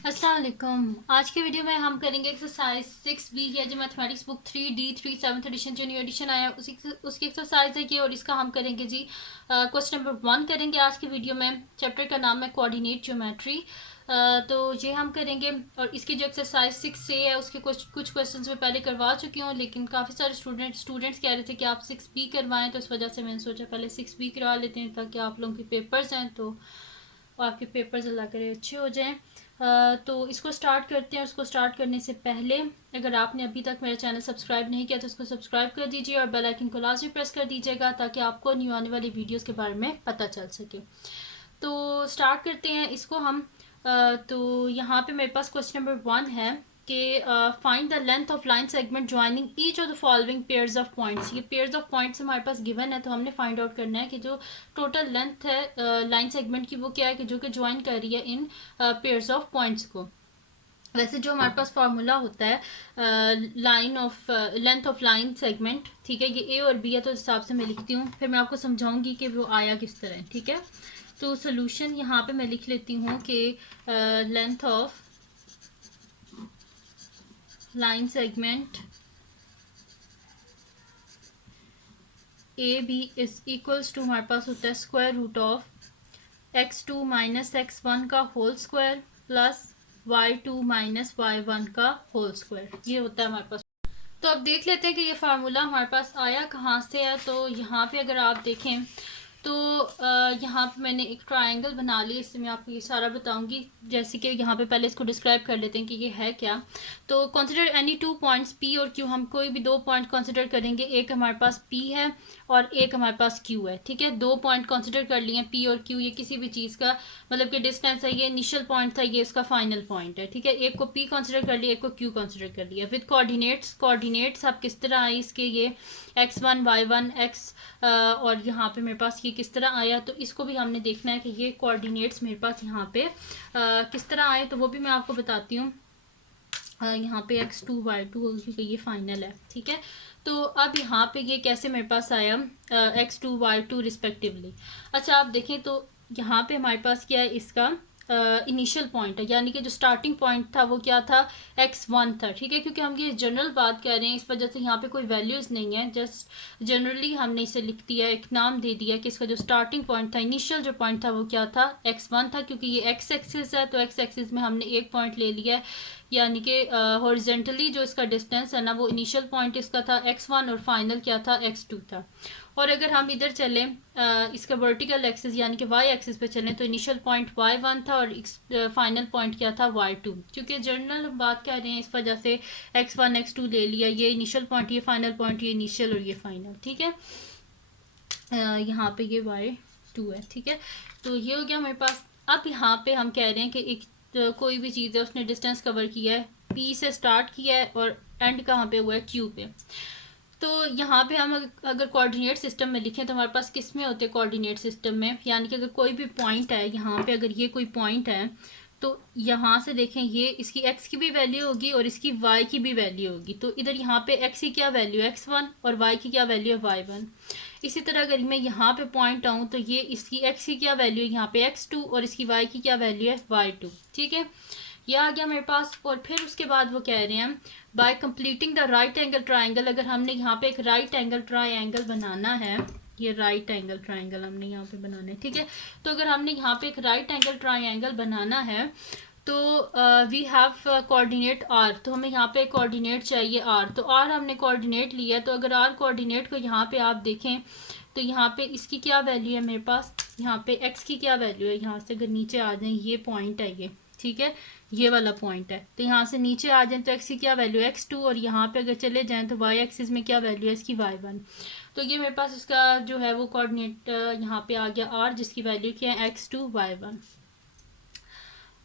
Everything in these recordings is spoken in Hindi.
अस्सलाम वालेकुम। आज के वीडियो में हम करेंगे एक्सरसाइज 6B या जो mathematics book 3D 3 7th edition जो न्यू एडिशन आया उसकी एक्सरसाइज है ये, और इसका हम करेंगे जी क्वेश्चन नंबर 1 करेंगे आज की वीडियो में। चैप्टर का नाम है कोऑर्डिनेट ज्योमेट्री। तो ये हम करेंगे, और इसकी जो एक्सरसाइज 6A है उसके कुछ क्वेश्चंस मैं पहले करवा चुकी हूँ, लेकिन काफ़ी सारे स्टूडेंट्स कह रहे थे कि आप 6B करवाएं, तो इस वजह से मैंने सोचा पहले 6B करवा लेते हैं ताकि आप लोगों के पेपर्स हैं तो आपके पेपर्स अल्लाह करे अच्छे हो जाएं। तो इसको स्टार्ट करते हैं। उसको स्टार्ट करने से पहले अगर आपने अभी तक मेरा चैनल सब्सक्राइब नहीं किया तो उसको सब्सक्राइब कर दीजिए और बेल आइकन को लाजमी प्रेस कर दीजिएगा ताकि आपको न्यू आने वाली वीडियोस के बारे में पता चल सके। तो स्टार्ट करते हैं इसको हम। तो यहाँ पे मेरे पास क्वेश्चन नंबर 1 है कि find the length of line segment joining each of the following pairs of points. ये पेयर्स ऑफ पॉइंट्स हमारे पास गिवन है, तो हमने फाइंड आउट करना है कि जो टोटल लेंथ है लाइन सेगमेंट की वो क्या है कि जो कि ज्वाइन कर रही है इन पेयर्स ऑफ पॉइंट्स को। वैसे जो हमारे पास फार्मूला होता है line of length of line segment, ठीक है, ये ए और बी है, तो इस हिसाब से मैं लिखती हूँ, फिर मैं आपको समझाऊंगी कि वो आया किस तरह है। ठीक है, तो सोल्यूशन यहाँ पे मैं लिख लेती हूँ कि length of line segment A B is equals to हमारे पास होता है square root of x2 minus x1 का whole square plus y2 minus y1 का होल स्क्वायर, ये होता है हमारे पास। तो अब देख लेते हैं कि ये फार्मूला हमारे पास आया कहाँ से है। तो यहाँ पे अगर आप देखें तो यहाँ पे मैंने एक ट्रायंगल बना लिया, इससे मैं आपको ये सारा बताऊंगी। जैसे कि यहाँ पे पहले इसको डिस्क्राइब कर लेते हैं कि ये है क्या। तो कंसिडर एनी 2 पॉइंट्स P और Q। हम कोई भी 2 पॉइंट कंसिडर करेंगे, एक हमारे पास P है और एक हमारे पास Q है। ठीक है, 2 पॉइंट कंसिडर कर लिए P और Q, ये किसी भी चीज़ का मतलब कि डिस्टेंस है, ये इनिशियल पॉइंट था, ये इसका फाइनल पॉइंट है। ठीक है, एक को P कंसिडर कर लिया, एक को Q कंसिडर कर लिया। विद कोऑर्डिनेट्स आप किस तरह आए इसके, ये x1 y1 x और यहाँ पे मेरे पास ये किस तरह आया, तो इसको भी हमने देखना है कि ये कोऑर्डिनेट्स मेरे पास यहाँ पे किस तरह आए, तो वो भी मैं आपको बताती हूँ। यहाँ पे x2 y2 क्योंकि ये फाइनल है। ठीक है, तो अब यहाँ पे ये कैसे मेरे पास आया x2 y2 रिस्पेक्टिवली। अच्छा आप देखें तो यहाँ पे हमारे पास क्या है, इसका इनिशियल पॉइंट है, यानी कि जो स्टार्टिंग पॉइंट था वो क्या था, x1 था। ठीक है, क्योंकि हम ये जनरल बात कर रहे हैं इस वजह से यहाँ पे कोई वैल्यूज़ नहीं है, जस्ट जनरली हमने इसे लिख दिया, एक नाम दे दिया कि इसका जो स्टार्टिंग पॉइंट था, इनिशियल जो पॉइंट था वो क्या था, x1 था। क्योंकि ये x एक्सिस है तो x एक्सिस में हमने एक पॉइंट ले लिया है, यानी कि हॉरिजेंटली जो इसका डिस्टेंस है ना वो इनिशियल पॉइंट इसका था x1 और फाइनल क्या था x2 था। और अगर हम इधर चलें इसका वर्टिकल एक्सिस यानी कि y एक्सिस पे चलें तो इनिशियल पॉइंट y1 था और फाइनल पॉइंट क्या था y2। क्योंकि जनरल बात कर रहे हैं इस वजह से x1 x2 ले लिया, ये इनिशियल पॉइंट, ये फाइनल पॉइंट, ये इनिशियल और ये फाइनल। ठीक है, यहाँ पे ये y2 है। ठीक है, तो ये हो गया हमारे पास। अब यहाँ पे हम कह रहे हैं कि एक कोई भी चीज़ है उसने डिस्टेंस कवर किया है, P से स्टार्ट किया है और एंड कहाँ पे हुआ है, Q पे। तो यहाँ पे हम अगर कोऑर्डिनेट सिस्टम में लिखें तो हमारे पास किस में होते हैं कोऑर्डिनेट सिस्टम में, यानी कि अगर कोई भी पॉइंट है यहाँ पे, अगर ये कोई पॉइंट है तो यहाँ से देखें ये इसकी x की भी वैल्यू होगी और इसकी y की भी वैल्यू होगी। तो इधर यहाँ पे x की क्या वैल्यू है x1 और y की क्या वैल्यू है y1। इसी तरह अगर मैं यहाँ पे पॉइंट आऊँ तो ये इसकी x की क्या वैल्यू है यहाँ पे x2 और इसकी y की क्या वैल्यू है y2। ठीक है, ये आ गया मेरे पास। और फिर उसके बाद वो कह रहे हैं bye completing the right angle triangle. अगर हमने यहाँ पे एक राइट एंगल ट्राइंगल बनाना है, ये राइट एंगल ट्राइंगल हमने यहाँ पे बनाना है। ठीक है, तो अगर हमने यहाँ पे एक राइट एंगल ट्राइंगल बनाना है तो वी हैव कोऑर्डिनेट r, तो हमें यहाँ पे कोऑर्डिनेट चाहिए r। तो r हमने कोऑर्डिनेट लिया है, तो अगर r कोऑर्डिनेट को यहाँ पे आप देखें तो यहाँ पे इसकी क्या वैल्यू है मेरे पास, यहाँ पे x की क्या वैल्यू है, यहाँ से अगर नीचे आ जाए ये पॉइंट है ये, ठीक है, ये वाला पॉइंट है, तो यहाँ से नीचे आ जाए तो x की क्या वैल्यू है x2 और यहाँ पे अगर चले जाएं तो y एक्सिस में क्या वैल्यू है इसकी y1। तो ये मेरे पास इसका जो है वो कोऑर्डिनेट यहाँ पे आ गया r, जिसकी वैल्यू क्या है x2 y1।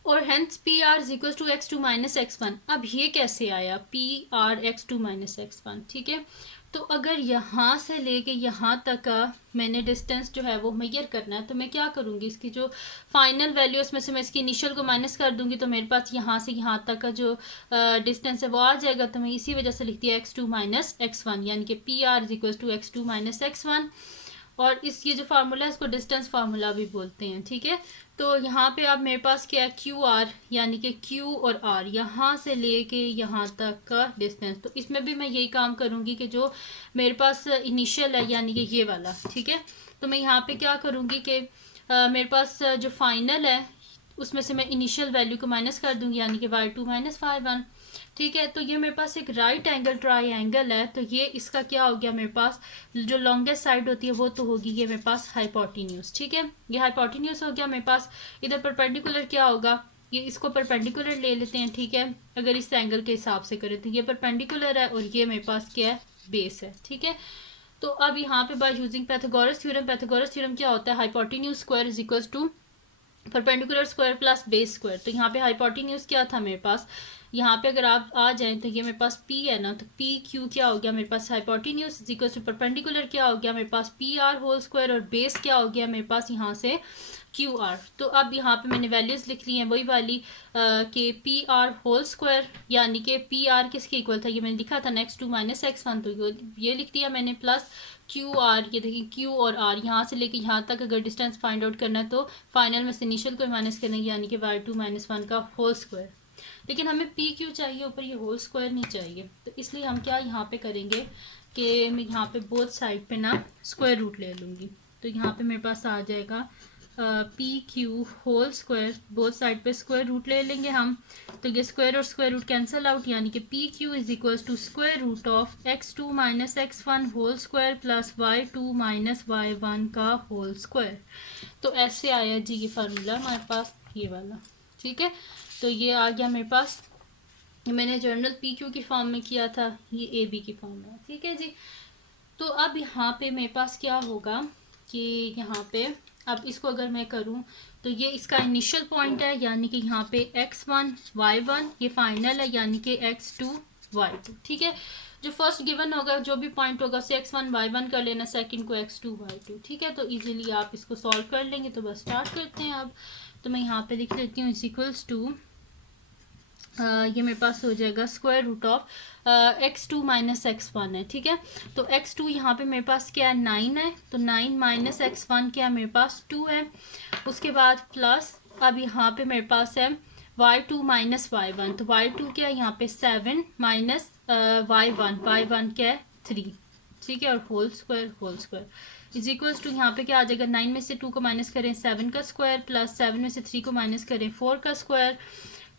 और hence P R is equal to x2 minus x1। अब ये कैसे आया P R x2 minus x1। ठीक है, तो अगर यहाँ से लेके यहाँ तक का मैंने डिस्टेंस जो है वो मेजर करना है तो मैं क्या करूँगी, इसकी जो फाइनल वैल्यू उसमें से मैं इसकी इनिशियल को माइनस कर दूंगी तो मेरे पास यहाँ से यहाँ तक का जो डिस्टेंस है वो आ जाएगा। तो मैं इसी वजह से लिखती है x2 माइनस x1, यानी कि P R is equal to x2 minus x1। और इस ये जो फार्मूला है इसको डिस्टेंस फार्मूला भी बोलते हैं, ठीक है। तो यहाँ पे अब मेरे पास क्या है, क्यू आर, यानी कि क्यू और आर यहाँ से लेके यहाँ तक का डिस्टेंस। तो इसमें भी मैं यही काम करूँगी कि जो मेरे पास इनिशियल है यानी कि ये वाला, ठीक है। तो मैं यहाँ पे क्या करूँगी कि मेरे पास जो फाइनल है उसमें से मैं इनिशियल वैल्यू को माइनस कर दूँगी, यानी कि y2 माइनस y1, ठीक है। तो ये मेरे पास एक राइट एंगल ट्राइंगल है, तो ये इसका क्या हो गया, मेरे पास जो लॉन्गेस्ट साइड होती है वो तो होगी ये मेरे पास हाइपोटेन्यूज, ठीक है। ये हाइपोटेन्यूज हो गया मेरे पास। इधर परपेंडिकुलर क्या होगा, ये इसको परपेंडिकुलर ले लेते हैं, ठीक है। अगर इस एंगल के हिसाब से करें तो ये परपेंडिकुलर है और ये मेरे पास क्या है, बेस है, ठीक है। तो अब यहाँ पे by using Pythagoras theorem, Pythagoras theorem क्या होता है, hypotenuse square is equals to perpendicular square plus base square. तो यहाँ पे हाइपोटेन्यूज क्या था मेरे पास, यहाँ पे अगर आप आ जाएं तो ये मेरे पास p है ना, तो p q क्या हो गया मेरे पास, hypotenuse is equal to perpendicular क्या हो गया मेरे पास p r होल स्क्वायर, और बेस क्या हो गया मेरे पास यहाँ से क्यू आर। तो अब यहाँ पे मैंने वैल्यूज लिख ली हैं वही वाली कि पी आर होल स्क्वायर, यानी कि पी आर किसके इक्वल था, ये मैंने लिखा था next to minus X one, तो ये लिख दिया मैंने, प्लस क्यू आर, ये देखिए क्यू और आर यहाँ से लेके यहाँ तक अगर डिस्टेंस फाइंड आउट करना है तो फाइनल में से इनिशियल को माइनस करेंगे, यानी कि y2 माइनस वन का होल स्क्वायर। लेकिन हमें पी क्यू चाहिए ऊपर, ये होल स्क्वायर नहीं चाहिए, तो इसलिए हम क्या यहाँ पे करेंगे कि मैं यहाँ पे बोथ साइड पे ना स्क्वायर रूट ले लूँगी। तो यहाँ पे मेरे पास आ जाएगा P Q whole square, both side पे स्क्वायर रूट ले लेंगे हम। तो ये स्क्वायर और स्क्वायर रूट कैंसिल आउट, यानी कि P Q is equals to square root of x2 minus x1 whole square plus y2 minus y1 का होल स्क्वायर। तो ऐसे आया जी ये फार्मूला हमारे पास, ये वाला, ठीक है। तो ये आ गया मेरे पास, मैंने जर्नल पी क्यू की फॉर्म में किया था, ये ए बी की फॉर्म में, ठीक है जी। तो अब यहाँ पे मेरे पास क्या होगा कि यहाँ पे अब इसको अगर मैं करूँ तो ये इसका इनिशियल पॉइंट है, यानी कि यहाँ पे x1 y1, ये फाइनल है यानी कि x2 y2, ठीक है। जो फर्स्ट गिवन होगा जो भी पॉइंट होगा उसे x1 y1 कर लेना, सेकंड को x2 y2, ठीक है। तो इजीली आप इसको सॉल्व कर लेंगे। तो बस स्टार्ट करते हैं अब। तो मैं यहाँ पे लिख देती हूँ इज इक्वल्स टू, ये मेरे पास हो जाएगा square root of x2 minus x1 है, ठीक है। तो x2 यहाँ पे मेरे पास क्या है, 9 है, तो 9 माइनस x1 क्या है मेरे पास 2 है। उसके बाद प्लस अब यहाँ पे मेरे पास है y2 माइनस y1, तो y2 क्या है यहाँ पे 7 माइनस y1 क्या है 3, ठीक है, और whole square is equals to, यहाँ पे क्या आ जाएगा, 9 में से 2 को माइनस करें 7 का स्क्वायर, प्लस 7 में से 3 को माइनस करें 4 का स्क्वायर।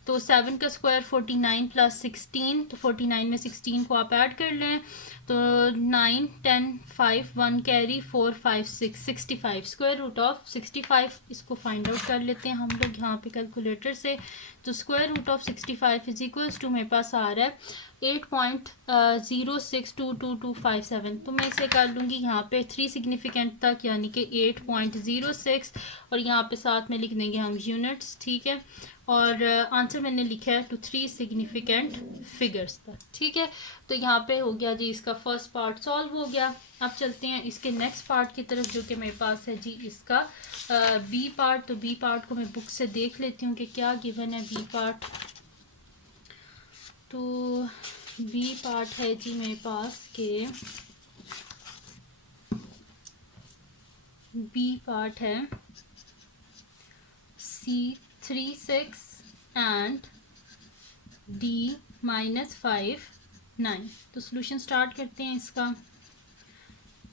तो 7 का स्क्वायर 49 प्लस 16, तो 49 में 16 को आप ऐड कर लें तो 9 10 5 1 कैरी 4 5 6 65, स्क्वायर रूट ऑफ 65 इसको फाइंड आउट कर लेते हैं हम लोग यहाँ पे कैलकुलेटर से। तो square root of 65 is equals to मेरे पास आ रहा है 8.062227। तो मैं इसे कर लूँगी यहाँ पे 3 सिग्निफिकेंट तक, यानी कि 8.06, और यहाँ पे साथ में लिख देंगे हम यूनिट्स, ठीक है। और आंसर मैंने लिखा है टू 3 सिग्निफिकेंट फिगर्स तक, ठीक है। तो यहाँ पे हो गया जी इसका फर्स्ट पार्ट सॉल्व हो गया। अब चलते हैं इसके नेक्स्ट पार्ट की तरफ जो कि मेरे पास है जी इसका बी पार्ट। तो बी पार्ट को मैं बुक से देख लेती हूँ कि क्या गिवन है बी पार्ट। तो बी पार्ट है जी मेरे पास के बी पार्ट है C3 6 एंड D -5 9। तो सोल्यूशन स्टार्ट करते हैं इसका।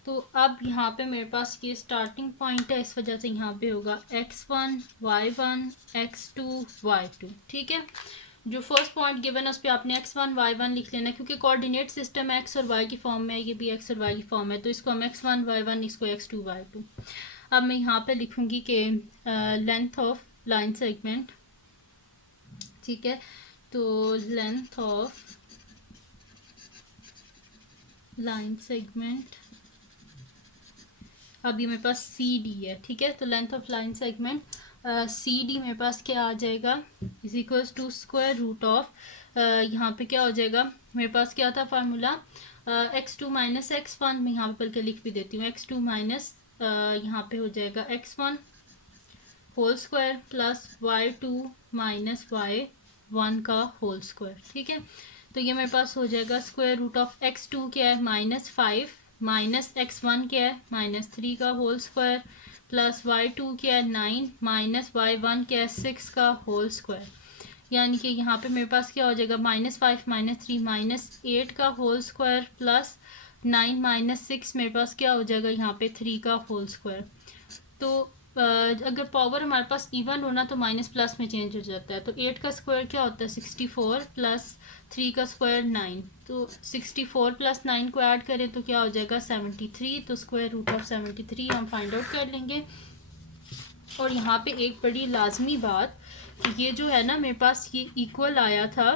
तो अब यहाँ पे मेरे पास ये स्टार्टिंग पॉइंट है, इस वजह से यहाँ पे होगा x1 y1 x2 y2, ठीक है। जो फर्स्ट पॉइंट गिवन है उस पर आपने x1 y1 लिख लेना, क्योंकि कोऑर्डिनेट सिस्टम x और y की फॉर्म में है, ये भी x और y की फॉर्म है, तो इसको हम x1 y1 इसको x2 y2। अब मैं यहाँ पे लिखूँगी कि लेंथ ऑफ लाइन सेगमेंट, ठीक है। तो लेंथ ऑफ लाइन सेगमेंट, अभी मेरे पास सी डी है, ठीक है। तो length of line segment C D मेरे पास क्या आ जाएगा, is equals to square root of, यहाँ पे क्या हो जाएगा मेरे पास, क्या था फार्मूला x2 माइनस x1, मैं यहाँ पे बल्कि लिख भी देती हूँ, x2 माइनस यहाँ पे हो जाएगा x1 whole square plus y2 minus y1 का होल स्क्वायर, ठीक है। तो ये मेरे पास हो जाएगा स्क्वायर रूट ऑफ x2 क्या है -5 माइनस x1 क्या है -3 का होल स्क्वायर प्लस y2 क्या है 9 माइनस y1 क्या है 6 का होल स्क्वायर। यानी कि यहाँ पे मेरे पास क्या हो जाएगा -5 -3 -8 का होल स्क्वायर प्लस 9 -6 मेरे पास क्या हो जाएगा यहाँ पे 3 का होल स्क्वायर। तो अगर पावर हमारे पास इवन होना तो माइनस प्लस में चेंज हो जाता है। तो 8 का स्क्वायर क्या होता है 64 प्लस 3 का स्क्वायर 9। तो 64 प्लस 9 को ऐड करें तो क्या हो जाएगा 73। तो स्क्वायर रूट ऑफ 73 हम फाइंड आउट कर लेंगे। और यहाँ पे एक बड़ी लाजमी बात कि ये जो है ना मेरे पास ये इक्वल आया था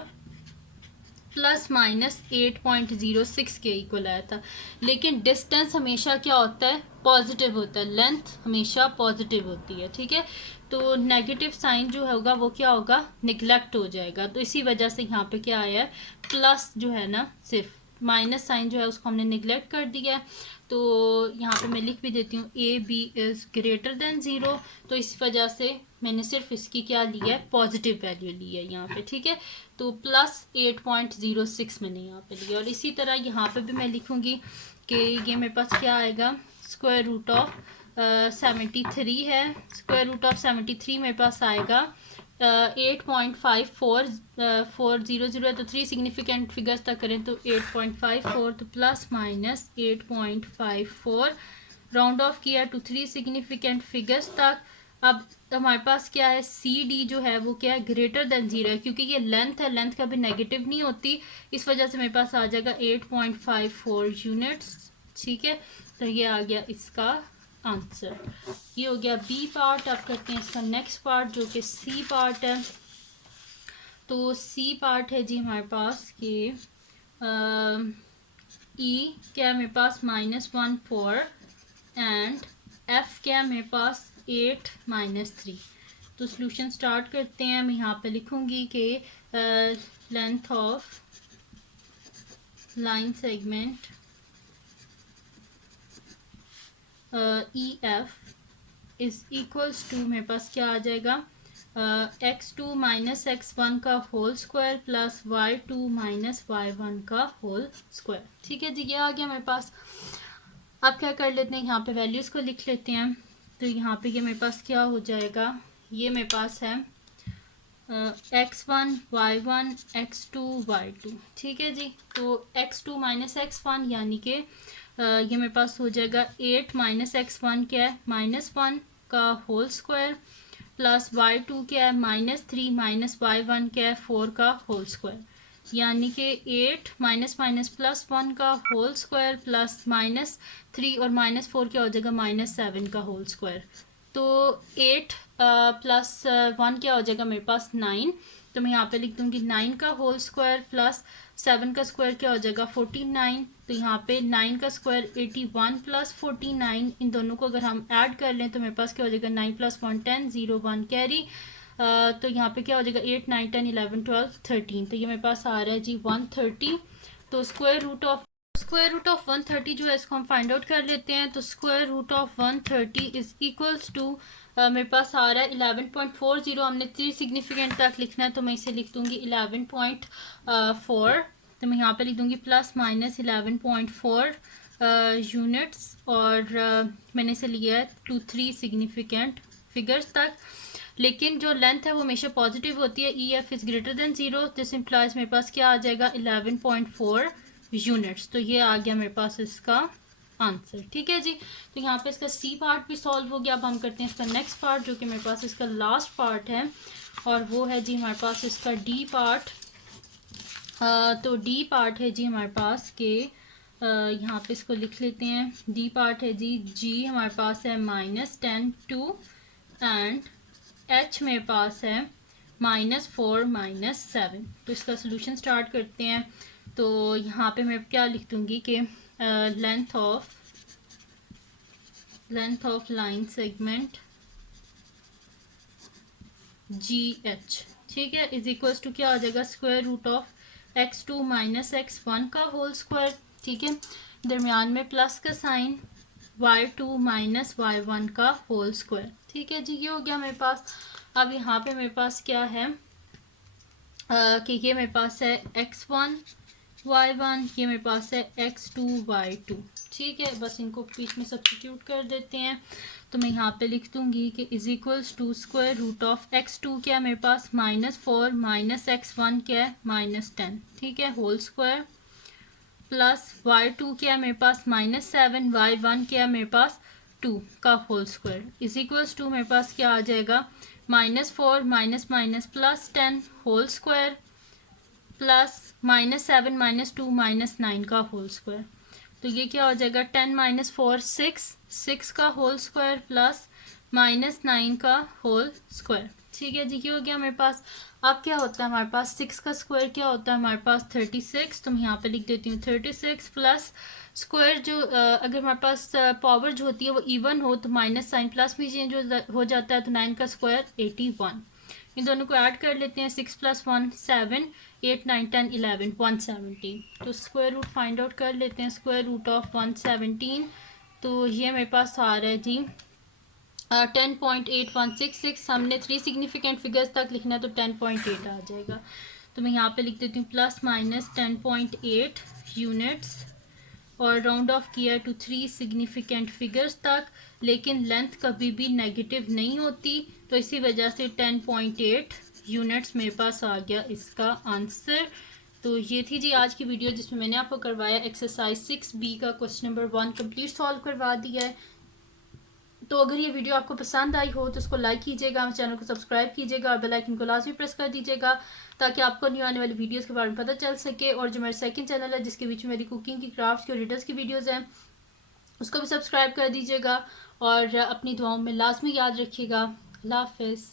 प्लस माइनस 8.06 के इक्वल आया था, लेकिन डिस्टेंस हमेशा क्या होता है पॉजिटिव होता है, लेंथ हमेशा पॉजिटिव होती है। ठीक है, तो नेगेटिव साइन जो होगा वो क्या होगा निगलेक्ट हो जाएगा। तो इसी वजह से यहाँ पे क्या आया है प्लस जो है ना सिर्फ माइनस साइन जो है उसको हमने निगलेक्ट कर दिया है। तो यहाँ पे मैं लिख भी देती हूँ A B is greater than 0। तो इस वजह से मैंने सिर्फ इसकी क्या ली है पॉजिटिव वैल्यू ली है यहाँ पे। ठीक है, तो प्लस 8.06 मैंने यहाँ पे लिया। और इसी तरह यहाँ पे भी मैं लिखूँगी कि ये मेरे पास क्या आएगा स्क्वायर रूट ऑफ 73 है। स्क्वायर रूट ऑफ 73 मेरे पास आएगा 8.54 है। तो 3 सिग्निफिकेंट फिगर्स तक करें तो 8.54, तो प्लस माइनस 8.54 राउंड ऑफ किया टू 3 सिग्निफिकेंट फिगर्स तक। अब हमारे पास क्या है सी डी जो है वो क्या है ग्रेटर देन 0 है, क्योंकि ये लेंथ है, लेंथ कभी नेगेटिव नहीं होती, इस वजह से मेरे पास आ जाएगा 8.54 यूनिट्स। ठीक है, तो ये आ गया इसका आंसर। ये हो गया बी पार्ट। अब करते हैं इसका नेक्स्ट पार्ट जो कि सी पार्ट है। तो सी पार्ट है जी हमारे पास कि ई क्या मेरे पास -1 4 एंड एफ क्या मेरे पास 8 -3। तो सॉल्यूशन स्टार्ट करते हैं। मैं यहाँ पे लिखूंगी कि length of line segment E F is equals to मेरे पास क्या आ जाएगा x2 माइनस x1 का whole square plus y2 minus y1 का होल स्क्वायर। ठीक है जी, ये आ गया मेरे पास। अब क्या कर लेते हैं यहाँ पे वैल्यूज़ को लिख लेते हैं। तो यहाँ पे ये मेरे पास क्या हो जाएगा, ये मेरे पास है x1 y1 x2 y2। ठीक है जी, तो x2 माइनस x1 यानी कि ये मेरे पास हो जाएगा 8 माइनस x1 क्या है -1 का होल स्क्वायर प्लस y2 क्या है -3 माइनस y1 क्या है 4 का होल स्क्वायर। यानी कि 8 माइनस माइनस प्लस 1 का होल स्क्वायर प्लस -3 और -4 क्या हो जाएगा -7 का होल स्क्वायर। तो 8 प्लस 1 क्या हो जाएगा मेरे पास 9। तो मैं यहाँ पे लिख दूँगी 9 का होल स्क्वायर प्लस 7 का स्क्वायर क्या हो जाएगा 49। तो यहाँ पे 9 का स्क्वायर 81 प्लस 49, इन दोनों को अगर हम ऐड कर लें तो मेरे पास क्या हो जाएगा 9 + 1 10 0 1 कैरी। तो यहाँ पे क्या हो जाएगा 8 9 10 11 12 13। तो ये मेरे पास आ रहा है जी 130। तो स्क्वायर रूट ऑफ 130 जो है इसको हम फाइंड आउट कर लेते हैं। तो square root of 130 is equals to मेरे पास आ रहा है 11.40। हमने 3 सिग्निफिकेंट तक लिखना है तो मैं इसे लिख दूंगी 11.4। तो मैं यहाँ पे लिख दूंगी प्लस माइनस 11.4 यूनिट्स। और मैंने इसे लिया है टू 3 सिग्निफिकेंट फिगर्स तक। लेकिन जो लेंथ है वो हमेशा पॉजिटिव होती है। E F is greater than 0। This implies मेरे पास क्या आ जाएगा 11.4 यूनिट्स। तो ये आ गया मेरे पास इसका आंसर। ठीक है जी, तो यहाँ पे इसका सी पार्ट भी सॉल्व हो गया। अब हम करते हैं इसका नेक्स्ट पार्ट जो कि मेरे पास इसका लास्ट पार्ट है, और वो है जी हमारे पास इसका डी पार्ट। तो डी पार्ट है जी हमारे पास के यहाँ पे इसको लिख लेते हैं। डी पार्ट है जी हमारे पास है -10 2 एंड एच मेरे पास है -4 -7। तो इसका सोल्यूशन स्टार्ट करते हैं। तो यहाँ पे मैं क्या लिख दूँगी कि length of line segment ji H, ठीक है, इज इक्वल्स टू क्या आ जाएगा square root of x2 minus x1 का होल स्क्वायर। ठीक है, दरमियान में प्लस का साइन y2 माइनस y1 का होल स्क्वायर। ठीक है जी, ये हो गया मेरे पास। अब यहाँ पे मेरे पास क्या है कि ये मेरे पास है x1 y1, ये मेरे पास है x2 y2। ठीक है, बस इनको बीच में सब्स्टिट्यूट कर देते हैं। तो मैं यहाँ पे लिख दूंगी कि is equals to square root of x2 क्या है मेरे पास -4 माइनस x1 क्या है -10, ठीक है, होल स्क्वायर, प्लस y2 क्या है मेरे पास -7, y1 क्या है मेरे पास 2 का whole square, is equals to मेरे पास क्या आ जाएगा -4 minus minus plus 10 whole square, plus -7 -2 -9 का होल स्क्वायर। तो ये क्या हो जाएगा 10 माइनस 4 6 का होल स्क्वायर प्लस -9 का होल स्क्वायर। ठीक है जी, ये हो गया मेरे पास। अब क्या होता है हमारे पास 6 का स्क्वायर क्या होता है हमारे पास 36। तो मैं यहाँ पे लिख देती हूँ 36 प्लस स्क्वायर जो अगर हमारे पास पावर जो होती है वो इवन हो तो माइनस साइन प्लस में चेंज हो जाता है। तो 9 का स्क्वायर 81। इन दोनों को ऐड कर लेते हैं 6 + 1 7 8 9 10 11 117। तो स्क्वायर रूट फाइंड आउट कर लेते हैं। स्क्वायर रूट ऑफ 117 तो ये मेरे पास आ रहा है जी 10.8166। हमने 3 सिग्निफिकेंट फिगर्स तक लिखना है तो 10.8 आ जाएगा। तो मैं यहाँ पे लिख देती हूँ +- 10.8 यूनिट्स और राउंड ऑफ किया टू 3 सिग्निफिकेंट फिगर्स तक, लेकिन लेंथ कभी भी नेगेटिव नहीं होती। तो इसी वजह से 10.8 यूनिट्स मेरे पास आ गया इसका आंसर। तो ये थी जी आज की वीडियो जिसमें मैंने आपको करवाया एक्सरसाइज 6B का क्वेश्चन नंबर 1 कंप्लीट सॉल्व करवा दिया है। तो अगर ये वीडियो आपको पसंद आई हो तो उसको लाइक कीजिएगा, हमारे चैनल को सब्सक्राइब कीजिएगा और बेल आइकन को लाजमी प्रेस कर दीजिएगा ताकि आपको न्यू आने वाली वीडियोस के बारे में पता चल सके। और जो मेरा सेकंड चैनल है जिसके बीच में मेरी कुकिंग की, क्राफ्ट की और रिडल्स की वीडियोज़ हैं उसको भी सब्सक्राइब कर दीजिएगा और अपनी दुआओं में लाजमी याद रखिएगा। अल्लाह हाफिज़।